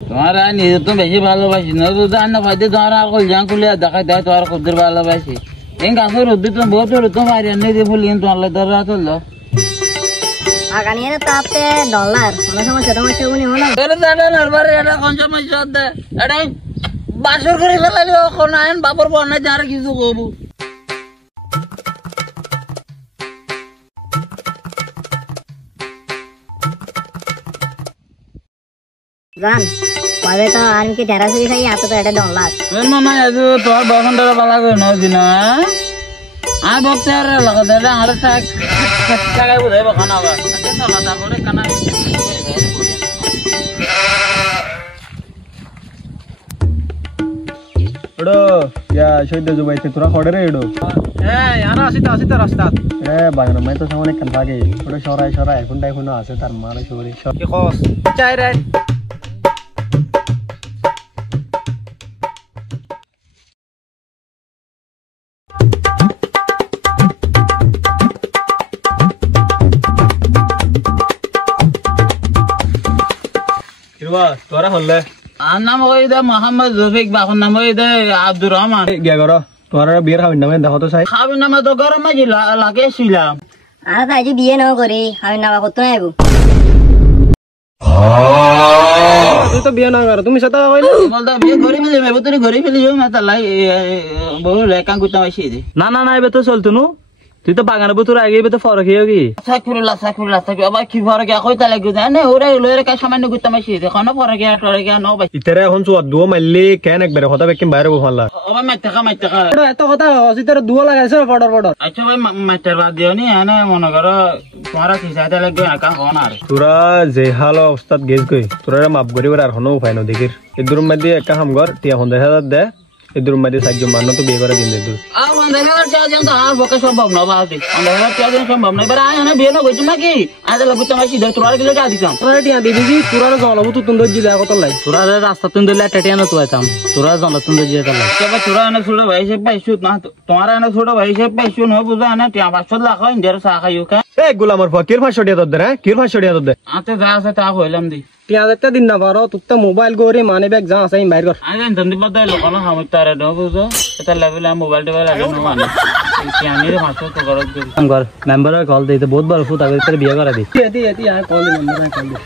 তোমার নিজে তো বেশি ভালোবাসি না তো জান না ফাইদে তোমার আর কলজান খুলে দেখাই দেয় তোমার কদ্দুর ভালোবাসি এই গাছের রোদ্দুর তো বহুত রোদ মারি আনে দিয়ে ফুলি তোমার লাই ধরা চললো আগানিয়ে তাপতে ডলার অনেক সমস্যা সমস্যা উনি হলো তোর দাদা নরবারে এটা কোন সমস্যা দে এটা বাসর করে ফেলালি কোন আইন বাপর বনাই যার কিছু কবু জান পাবে তো আমি কি টেরা সুই খাই এত তো এটা ডলার তোর মামা আজু তোর বসন্তরা বালা করে নজি না আই বক্তে আর লাগা দে আর টাকা বুঝাই বখানা বা আচ্ছা চলা তারপরে কানা এডো ইয়া শহীদ জুবাইতে তোরা খড়ে রে এডো ইয়ানা আসিতা রাস্তাত বাগান মাই তো সামনে কান থাকে ওটা সরাই এখন এখনো আছে তার মানে সরি কি খস চাই রে কিরবা তোরা হল্লে আর নাম ওই দে মোহাম্মদ রফিক বাপর নাম ওই দে আব্দুর রহমান গিয়া করো তোরা বিয়ের খাবেন নামে দেখো তো চাই খাবি নামে তো গরম মাঝি লাগিয়েছিলাম আর তাই যে বিয়ে নাও করি আমি নামা করতে আইব তুই তো বিয়ে না করো তুমি সাথে কইলে বলতা বিয়ে করে ফেলি মেবো তুই ঘরে ফেলি যাও মাতা লাই বহু লেকাং কুতা মাইছি দে না এবে তো চলতো নু তুই তো বাগানে বতুর আগে এবে তো ফরক হইও কি সাকুরুল্লাহ আবার কি ফরক কই তা লাগু না ওরে লরে কা সামান্য কুতা মাইছি দে কোন ফরক টরে কে ন ভাই ইতারে এখন চুয়া দুও মারলি কেন একবারে কথা বেকিম বাইরে বহালা আবার মাইতা এত কথা অসিতারে দুও লাগাইছে পড়র আচ্ছা ভাই মাইতার বাদ দিও নি এনে মনে করো তোমারা সিসাইতে লাগবে একা কোন আর তোরা যে হাল অবস্থাত গেছ গই তোরা মাপ করিবার আর কোনো উপায় ন দেখির এদুর মধ্যে একটা কাম কর টিয়া 50,000 দে এদুর মধ্যে সাহায্য মানো তো বিয়ে করে দিন দে আর 50,000 টাকা দেন তো আর বকে সম্ভব না বাদ 50,000 টাকা দেন সম্ভব না এবার আয় না বিয়ে না কইছ নাকি আজ লাগু তো মাসি দে তোরা কিলো টাকা দিতাম তোরা টিয়া দিবি কি তোরা জলাবু তো তুন্দর জি কত লাই তোরা রাস্তা তুন দিলে টেটিয়া না তো আইতাম তোরা জলা তুন দিয়ে তাহলে তবে তোরা না ছোট ভাই সে পাইছো না তোমার না ছোট ভাই সে পাইছো না বুঝা না টিয়া 500 লাখ হয় ইন্ডিয়ার চা খাইও কা এ গোলামর ফকির 500 টাকা দর দে হ্যাঁ কির 500 টাকা দর দে আতে যা আছে তা হইলাম দি টিয়া দেখতে দিন না পারো তুই মোবাইল গরি মানি ব্যাগ যা আছে বাইর কর আই জান ধন্দি বদাই লোকন হামতারে ন বুঝো এটা লেভেল মোবাইল টেবিল আগে ন মানে টিয়ানি রে 500 তো গরজ করি কাম কর মেম্বারে কল দিতে বহুত বড় ফুট আগে তোর বিয়ে করা দি এতি আর কল দি মেম্বারে কল দি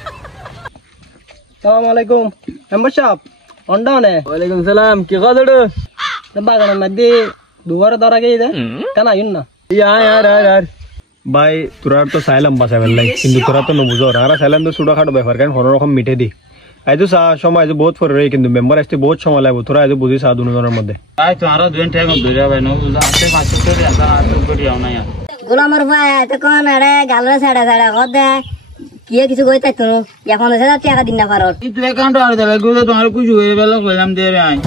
আসসালামু আলাইকুম মেম্বার সাহেব অন্ডা নে ওয়ালাইকুম সালাম কি কথা বাগানের মধ্যে দুয়ারে ধরা গই দে কেন আইন না ইয়ার ভাই তোরা তো সাইলাম বাসা বেলাই কিন্তু তোরা তো নবুঝো আর সাইলাম তো ছোট খাটো ব্যাপার কারণ কোনো রকম মিটে দি আইতো সময় বহুত ফর রে কিন্তু মেম্বার আসতে বহুত সময় লাগবে তোরা আইতো বুঝি দুজনের মধ্যে আই তো আরো দুই টাইম ধরে ভাই ন বুঝা আছে 500 করে আসা তো করি আও না यार গোলামর ভাই এত কোন আরে গালরে ছাড়া কদে কি কিছু কইতা তুমি এখন 1000 টাকা দিন না পারো itu account আর দে লাগু তোমার কিছু হয়ে গেল কইলাম দে রে আই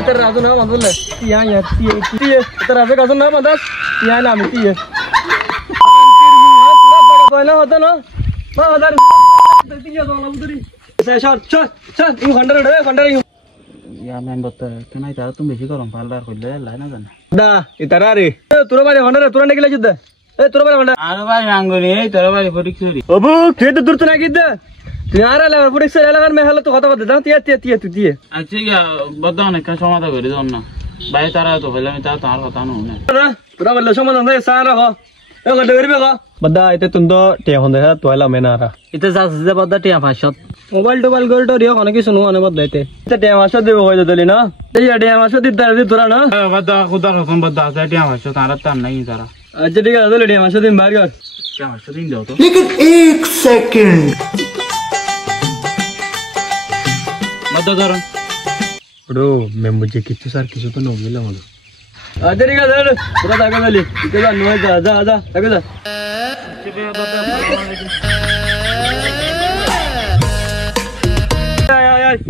इधर राजू ना बंदल यहाँ इधर राजू का ना बंदस यहाँ ना मिट्टी है पूरा ना होता ना ना उधर तीन तो ना उधर चल ये खंडर या मैं बता तू नहीं तारा तुम बेसी करो पार्लर खोल ले लाई ना जाना दा इधर आ रे तुरा बारे खंडर तुरा निकले जुद्द ए तुरा बारे खंडर आरो बारे नांगोनी तोरा बारे फोटिक छोरी अबो खेत दूर तो ना किद्द यार ले फोटिक से लगन में हल तो কথা বলতে দাও তিয়া আচ্ছা ইয়া বদাও না কা সমাধা করে দাও না ভাই তারা তো হইলাম তা তার কথা না না পুরা বলে সমাধান হয় সারা হ এ গড করবে গো বদা আইতে তুই তো টিয়া হন্দে তো হইলা মেনারা ইতে যা যা বদা টিয়া 500 মোবাইল টোবাইল গোল্ড রিও অনেক কিছু নো অনেক বদাইতে এটা টিয়া 500 দেব হই দলি না এই টিয়া 500 দিতে তোরা না বদা খুদা কসম বদা টিয়া 500 তারা তার নাই তারা আচ্ছা ঠিক আছে দলি টিয়া 500 দিন বাইর কর টিয়া 500 দিন দাও তো लेकिन एक सेकंड বদা ধরো ব্রো মেম্বার যে কিছু স্যার কিছু তো নগিলা হলো আচ্ছা ঠিক আছে তোরা টাকা দলি ঠিক আছে নয় যা টাকা যা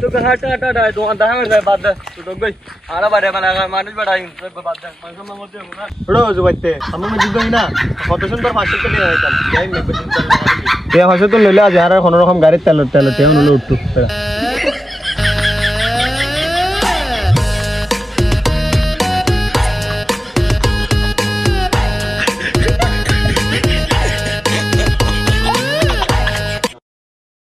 तो हटा तो अंधा है बात तो डग गई आरा बारे माने मानुष बढ़ाई बात मानसम मते होना बड़ो जुबते हम में जिग गई ना কত সুন্দর 500 টাকা নিয়ে আইতাম যাই মেম্বার তে 500 তো লইলে আজ আর কোন রকম গাড়ি তেল তেও নলে উঠতো